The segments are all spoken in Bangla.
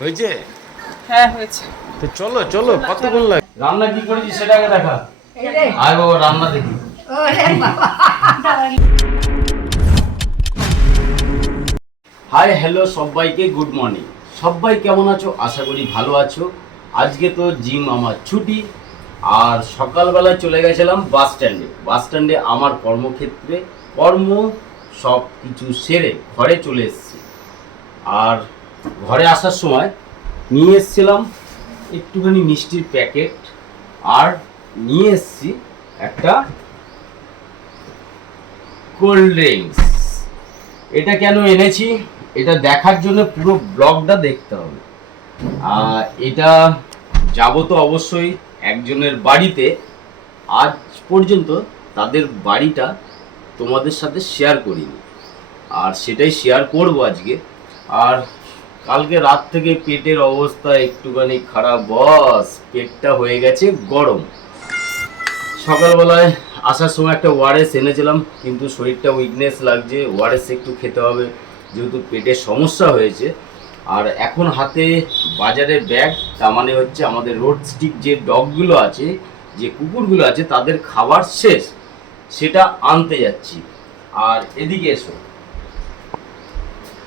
হয়েছে? হ্যাঁ হয়েছে। তো চলো চলো, কতক্ষণ লাগে? রান্না কি করেছি সেটা আগে দেখা। আয় বাবা, রান্না দেখি। হাই হ্যালো সবাইকে, গুড মর্নিং। সবাই কেমন আছো? আশা করি ভালো আছো। আজকে তো জিম আমার ছুটি, আর সকালবেলায় চলে গেছিলাম বাস স্ট্যান্ডে আমার কর্মক্ষেত্রে। সব কিছু সেরে ঘরে চলে এসেছি। আর ঘরে আসার সময় নিয়ে এসেছিলাম একটুখানি মিষ্টির প্যাকেট, আর নিয়ে এসেছি একটা কোল্ড ড্রিঙ্কস। এটা কেন এনেছি, এটা দেখার জন্য পুরো ব্লগটা দেখতে হবে। এটা যাব তো অবশ্যই একজনের বাড়িতে। আজ পর্যন্ত তাদের বাড়িটা তোমাদের সাথে শেয়ার করিনি, আর সেটাই শেয়ার করব আজকে। আর কালকে রাত থেকে পেটের অবস্থা একটুখানি খারাপ বস, পেটটা হয়ে গেছে গরম। সকালবেলায় আসার সময় একটা ওআরএস এনেছিলাম, কিন্তু শরীরটা উইকনেস লাগছে, ওআরএস একটু খেতে হবে যেহেতু পেটের সমস্যা হয়েছে। আর এখন হাতে বাজারের ব্যাগ, তার মানে হচ্ছে আমাদের রোড স্টিক যে ডগগুলো আছে, যে কুকুরগুলো আছে, তাদের খাবার শেষ, সেটা আনতে যাচ্ছি। আর এদিকে এসো,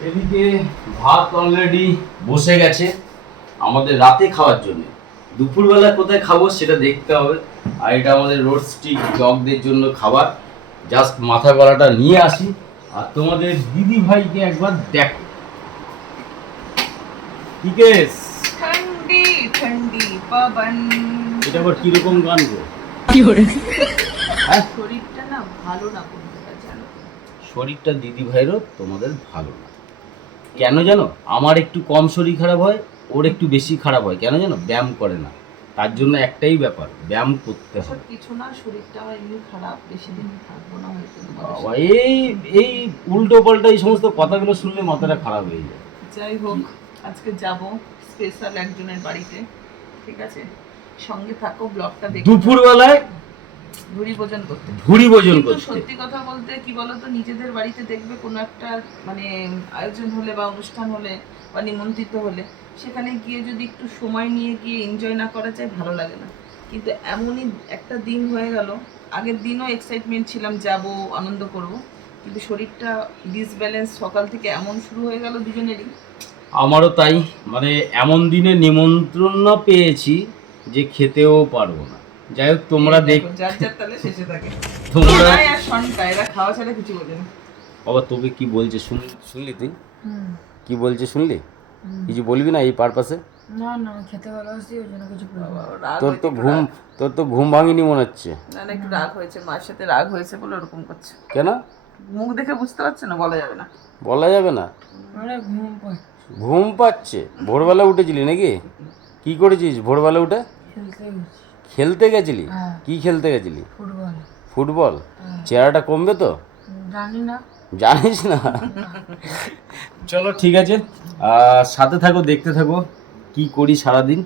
এদিকে ভাত অলরেডি বসে গেছে আমাদের রাতে খাওয়ার জন্য। দুপুরবেলা কোথায় খাবো সেটা দেখতে হবে। আর এটা আমাদের রোড স্টিক ডগদের জন্য খাবার। জাস্ট মাথা গলাটা নিয়ে আসি, আর তোমাদের দিদি ভাইকে একবার দেখো। কি কেস? ঠান্ডি ঠান্ডি পবন। এটা আবার কিরকম গান গো? কি করে? শরীরটা না ভালো না, বন্ধুরা জানো। শরীরটা দিদি ভাইয়েরও তোমাদের ভালো না কেন জানো? আমার একটু কম শরীর খারাপ হয়, ওর একটু বেশি খারাপ হয়। কেন জানো? ব্যায়াম করে না। তার জন্য একটাই ব্যাপার, ব্যায়াম করতে হবে। কিছু না, শরীরটা আমার এমনি খারাপ, বেশি দিন থাকবো না হয়তো। বাবা, এই এই উল্টো পাল্টা এই সমস্ত কথাগুলো শুনলে মাথাটা খারাপ হয়ে যায়। যাই হোক, আজকে যাব স্পেশাল একজনের বাড়িতে, ঠিক আছে? সঙ্গে থাকো, ব্লগটা দেখো। দুপুরবেলায় ভুরি ভোজন করতে। সত্যি কথা বলতে কি বলতো, নিজেদের বাড়িতে দেখবে কোনো একটা মানে আয়োজন হলে বা অনুষ্ঠান হলে বা নিমন্ত্রিত হলে, সেখানে গিয়ে যদি একটু সময় নিয়ে গিয়ে এনজয় না করা যায়, ভালো লাগে না। কিন্তু এমনই একটা দিন হয়ে গেল, আগের দিনও এক্সাইটমেন্ট ছিলাম, যাব আনন্দ করব, কিন্তু শরীরটা ডিসব্যালেন্স সকাল থেকে এমন শুরু হয়ে গেল দুজনেরই। আমারও তাই, মানে এমন দিনে নিমন্ত্রণ পেয়েছি যে খেতেও পারবো না। যাই হোক, তোমরা যার যার তালে শেষে থাকে। তোমরা আর শনকা এরা খাওয়া ছাড়া কিছু বোঝে না। বাবা, তোকে কি বলছে শুনলি তুই? কি বলছে শুনলি? কিছু বলবি না এই পারপাসে? না না, খেতে ভালোবাসি, ওই জন্য কিছু বলবো না। তোর তো ঘুম ভাঙিনি মনে হচ্ছে। না না, একটু রাগ হয়েছে, মার সাথে রাগ হয়েছে বলে ওরকম করছে। কেন? মুখ দেখে বুঝতে পারছে না, বলা যাবে না। বলা যাবে না? আরে ঘুম পায়। ঘুম পাচ্ছে? ভোরবেলা উঠেছিলি নাকি? কি করেছিস ভোরবেলা উঠে? খেলতে গেছি। খেলতে গেছিলি? হ্যাঁ। কি খেলতে গেছিলি? ফুটবল। ফুটবল? হ্যাঁ। চেহারাটা কমবে তো? জানি না। জানিস না? চলো ঠিক আছে, সাথে থাকো, দেখতে থাকো কি করি সারাদিন।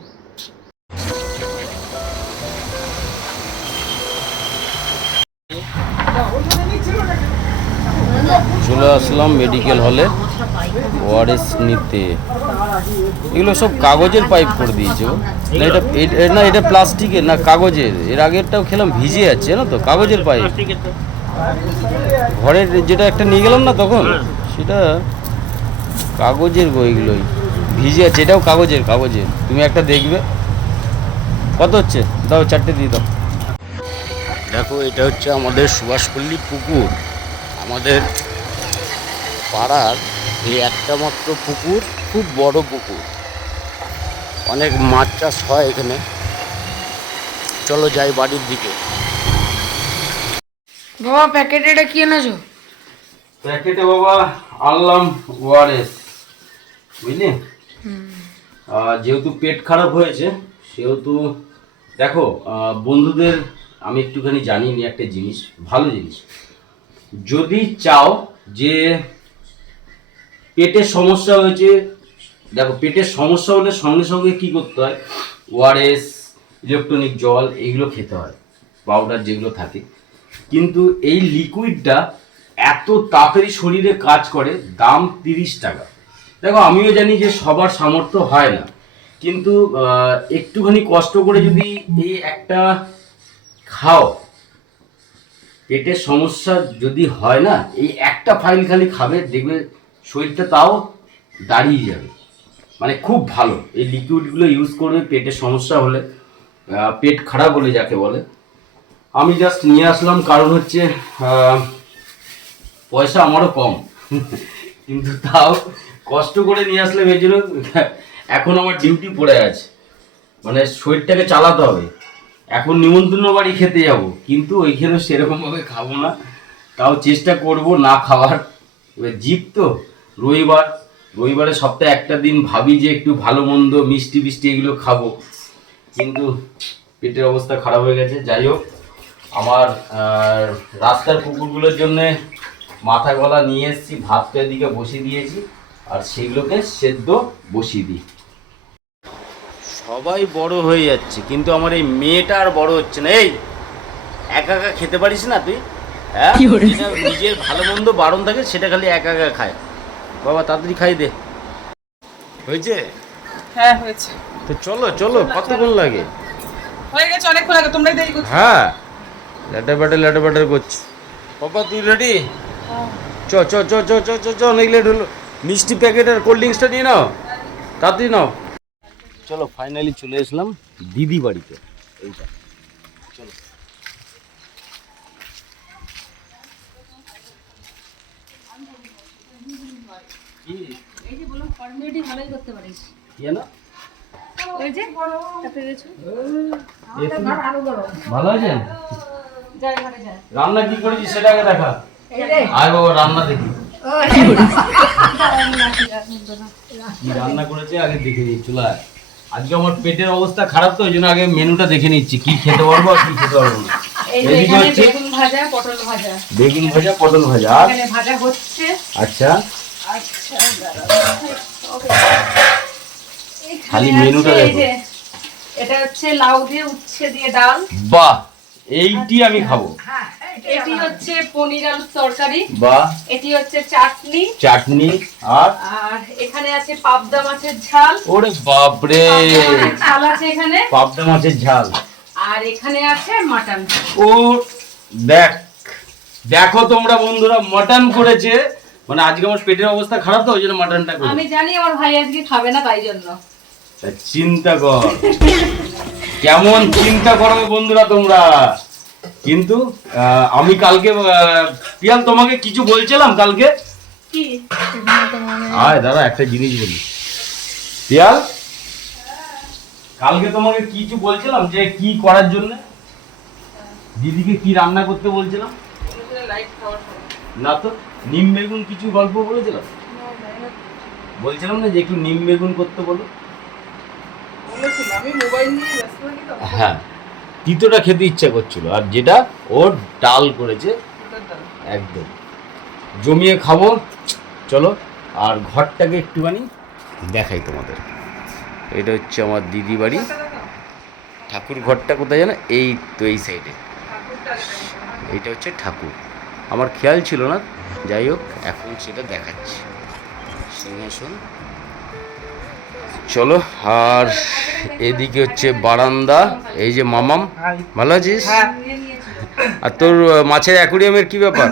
চলে আসলাম মেডিকেল হলে ওআরএস নিতে। এগুলো সব কাগজের পাইপ করে দিয়েছে না, না এটা প্লাস্টিকের না কাগজের। এর আগেরটাও খেলাম, ভিজে যাচ্ছে জানো তো, কাগজের পাইপ। ঘরের যেটা একটা নিয়ে গেলাম না তখন, সেটা কাগজের বইগুলোই ভিজে আছে। এটাও কাগজের। তুমি একটা দেখবে। কত হচ্ছে? দাও, 4টে দিয়ে দাও। দেখো, এটা হচ্ছে আমাদের সুভাষপল্লী পুকুর। আমাদের পাড়ার এই একটা মাত্র পুকুর, খুব বড় পুকুর, অনেক মাছ চাষ হয় এখানে। চলো যাই বাড়ির দিকে। বাবা, প্যাকেটে এটা কি এনেছো? প্যাকেটে বাবা আনলাম ওআরএস, বুঝলি? যেহেতু পেট খারাপ হয়েছে, সেহেতু দেখো বন্ধুদের আমি একটুখানি জানিয়ে নিই একটা জিনিস, ভালো জিনিস। যদি চাও যে পেটের সমস্যা হয়েছে, দেখো পেটের সমস্যা হলে সঙ্গে সঙ্গে কি করতে হয়, ওআরএস, ইলেকট্রনিক জল, এইগুলো খেতে হয়, পাউডার যেগুলো থাকে। কিন্তু এই লিকুইডটা এত তাড়াতাড়ি শরীরে কাজ করে, দাম 30 টাকা। দেখো আমিও জানি যে সবার সামর্থ্য হয় না, কিন্তু একটুখানি কষ্ট করে যদি এই একটা খাও, পেটের সমস্যা যদি হয় না, এই একটা ফাইল খালি খাবে, দেখবে শরীরটা তাও দাঁড়িয়ে যাবে। মানে খুব ভালো এই লিকুইডগুলো ইউজ করবে পেটের সমস্যা হলে, পেট খারাপ হলে যাকে বলে। আমি জাস্ট নিয়ে আসলাম কারণ হচ্ছে পয়সা আমারও কম কিন্তু তাও কষ্ট করে নিয়ে আসলাম এই জন্য। এখন আমার ডিউটি পড়ে আছে, মানে শরীরটাকে চালাতে হবে। এখন নিমন্ত্রণ বাড়ি খেতে যাব, কিন্তু ওইখানে সেরকমভাবে খাবো না, তাও চেষ্টা করব না খাওয়ার। এবার জিপ তো, রবিবারে সপ্তাহে একটা দিন ভাবি যে একটু ভালো মন্দ মিষ্টি ফিষ্টি এগুলো খাবো, কিন্তু পেটের অবস্থা খারাপ হয়ে গেছে। যাই হোক, আমার রাস্তার কুকুরগুলোর জন্য মাথা গলা নিয়ে এসেছি, ভাতটা এদিকে বসিয়ে দিয়েছি, আর সেগুলোকে সেদ্ধ বসিয়ে দিই। সবাই বড় হয়ে যাচ্ছে, কিন্তু আমার এই মেয়েটা আর বড় হচ্ছে না। এই একা একা খেতে পারিস না তুই? হ্যাঁ, যেটা নিজের ভালো মন্দ বারণ থাকে সেটা খালি একা একা খায়। বাবা তাড়াতাড়ি খাই দে। হয়েছে? হ্যাঁ হয়েছে। তো চলো চলো, কতক্ষণ লাগে? হয়ে গেছে অনেকক্ষণ আগে, তোমরাই দেরি করছো। হ্যাঁ, ল্যাটার ব্যাটার করছি। বাবা তুই রেডি? চ চ চ চ চ চ চ, অনেক লেট হলো। মিষ্টি প্যাকেট আর কোল্ড ড্রিঙ্কসটা নিয়ে নাও, তাড়াতাড়ি নাও। চলো ফাইনালি চলে এসলাম দিদি বাড়িতে। এইটা চলো। কি এই যে বললাম ফর্মালিটি ভালোই করতে পারিস। কি জানো? ওই যে তাতে গেছো ভালো আছেন? যাই ঘরে যা। রান্না কি করেছি সেটা আগে দেখা। আয় বাবা রান্না দেখি কি রান্না করেছে আগে দেখে নিই। চুলা আজকে আমার পেটের অবস্থা খারাপ, তো ওই জন্য আগে মেনুটা দেখে নিচ্ছি কি খেতে পারবো আর কি খেতে পারবো না। এই যে এদিকে এখানে হচ্ছে বেগুন ভাজা, পটল ভাজা। বেগুন ভাজা, পটল ভাজা, আর এখানে ভাজা হচ্ছে। আচ্ছা আচ্ছা দাঁড়াও। ওকে। খালি মেনুটা এই দেখো। যে এটা হচ্ছে লাউ দিয়ে উচ্ছে দিয়ে ডাল। বাহ, এইটি আমি খাবো। এটি হচ্ছে পনির আলুর তরকারি। বাহ, এটি হচ্ছে চাটনি। চাটনি, আর আর এখানে আছে পাবদা মাছের ঝাল। ওরে বাপরে, পাবদা মাছের ঝাল আছে এখানে। পাবদা মাছের ঝাল। আর এখানে আছে মাটন। ও দেখো তোমরা বন্ধুরা, মাটন করেছে। মানে আজকে আমার পেটের অবস্থা খারাপ, তো ওই জন্য মাটনটা করি। আমি জানি আমার ভাই আজকে খাবে না, তাই জন্য। চিন্তা কর, কেমন চিন্তা করো বন্ধুরা তোমরা। কিন্তু আমি কালকে পিয়াল তোমাকে কিছু বলছিলাম কালকে। কি? আয় দাদা একটা জিনিস বলি পিয়াল, কালকে তোমাকে কিছু বলছিলাম যে কি করার জন্য, দিদিকে কি রান্না করতে বলছিলাম লাইট খাওয়ার না? তো নিম বেগুন কিছু গল্প বলেছিলাম, বলছিলাম না যে একটু নিম বেগুন করতে বলো। বলেছিল, আমি মোবাইল নিয়ে ব্যস্ত থাকি তো। হ্যাঁ, তিতোটা খেতে ইচ্ছা করছিল, আর যেটা ওর ডাল করেছে ওটার ডাল। একদম জমিয়ে খাবো। চলো, আর ঘরটাকে একটুখানি দেখাই তোমাদের। এটা হচ্ছে আমার দিদি বাড়ি। ঠাকুর ঘরটা কোথায় জানো? এই তো এই সাইডে। এইটা হচ্ছে ঠাকুর, আমার খেয়াল ছিল না। যাই হোক, এখন সেটা দেখাচ্ছি। সিংহাসন। চলো, আর এদিকে হচ্ছে বারান্দা। এই যে মামাম, ভালো আছিস? আর তোর মাছের অ্যাকুরিয়ামের কি ব্যাপার?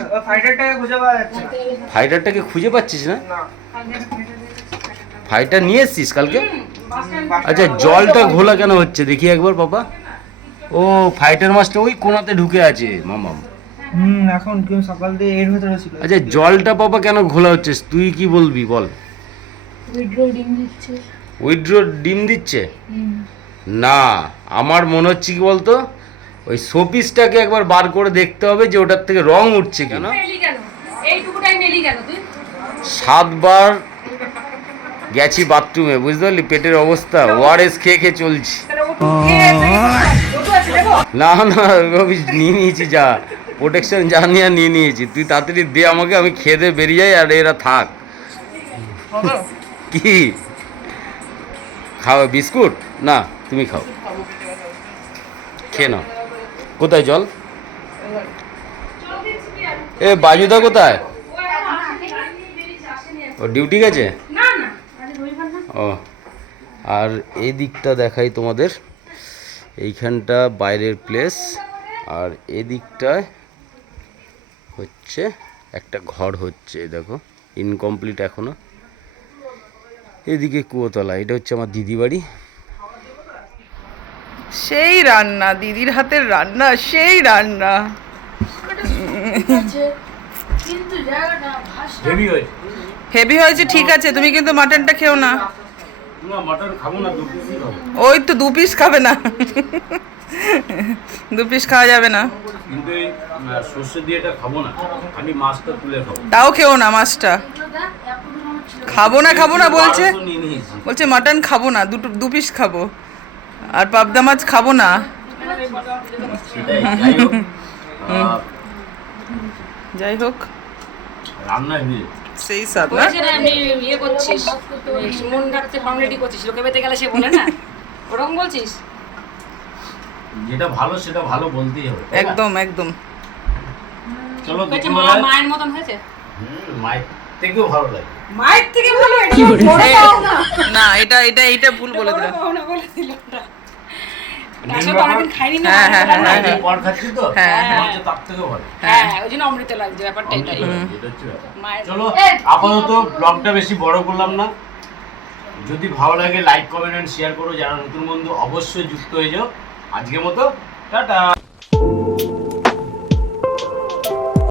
ফাইটারটাকে খুঁজে পাচ্ছিস না? ফাইটার নিয়ে এসছিস কালকে? আচ্ছা, জলটা ঘোলা কেন হচ্ছে দেখি একবার পাপা। ও, ফাইটার মাছটা ওই কোনাতে ঢুকে আছে মামাম। এখন কেউ সকাল দিয়ে এর ভেতরে ছিল। আচ্ছা, জলটা পাপা কেন ঘোলা হচ্ছে তুই কি বলবি বল? উইড্রো ডিম দিচ্ছে না, আমার মনে হচ্ছে কি বলতো, ওই শোপিসটাকে একবার বার করে দেখতে হবে যে ওটার থেকে রং উঠছে কেন। এইটুকুটাই মেলি কেন তুই? 7 বার গেছি বাথরুমে, বুঝতে পারলি? পেটের অবস্থা ওআরএস খেয়ে খেয়ে চলছি। না না রবি, নিয়ে নিয়েছি, যা প্রোটেকশন যা নিয়ে নিয়েছি। তুই তাড়াতাড়ি দে আমাকে, আমি খেয়ে দিয়ে বেরিয়ে যাই, আর এরা থাক। কি খাও? বিস্কুট? না তুমি খাও, খেয়ে নাও। কোথায় জল? এ বাজুদা কোথায়? ও ডিউটি গেছে? না না, ও আর এই দিকটা দেখাই তোমাদের, এইখানটা বাইরের প্লেস, আর এদিকটায় হচ্ছে একটা ঘর হচ্ছে, এই দেখো ইনকমপ্লিট এখনো। এদিকে কুয়োতলা, এটা হচ্ছে আমার দিদি বাড়ি। সেই রান্না, দিদির হাতের রান্না, সেই রান্না। কিন্তু জায়গাটা ভাষা হেভি হয়েছে। হেভি হয়েছে ঠিক আছে, তুমি কিন্তু মাটনটা খেও না। না মাটন খাবো না, 2 পিসই খাবো। ওই তো 2 পিস খাবে না, 2 পিস খাওয়া যাবে না। কিন্তু এই সর্ষে দিয়ে এটা খাবো না, আমি মাছটা তুলে খাবো। তাও খেও না মাছটা, খাবো না বলছে, আরো নিয়ে নিয়েছি। বলছে মাটন খাবো না, 2 পিস খাবো, আর পাবদা মাছ খাবো না। সেটাই, যাই হোক, যাই হোক, রান্না হেভি। সেই স্বাদ না। বলছে না এমনি ইয়ে করছিস, মন রাখতে ফর্মালিটি করছিস, লোকে পেতে গেলে সে বলে না, ওরকম বলছিস। যেটা ভালো সেটা ভালো বলতেই হবে, তাই না? একদম একদম। চলো হয়েছে দুপুরবেলায় মায়ের মতন হয়েছে, মায়ের থেকেও ভালো লাগে। মায়ের থেকে ভালো এটা বড় পাওনা। না এটা ভুল বলে দিলাম। পাওনা বলে দিল ওটা। আসলে তো অনেকদিন খাইনি না, হ্যাঁ, হ্যাঁ, রান্না হ্যাঁ, হয়নি। পর খাচ্ছি তো, হ্যাঁ, মনে হচ্ছে তার থেকেও ভালো। হ্যাঁ ওই জন্য অমৃত লাগছে, ব্যাপারটা এটাই। এটা হচ্ছে ব্যাপার। মায়ের চলো আপাতত ব্লগটা বেশি বড় করলাম না। যদি ভালো লাগে লাইক কমেন্ট এন্ড শেয়ার করো, যারা নতুন বন্ধু অবশ্যই যুক্ত হয়ে যাও। আজকের মতো টাটা।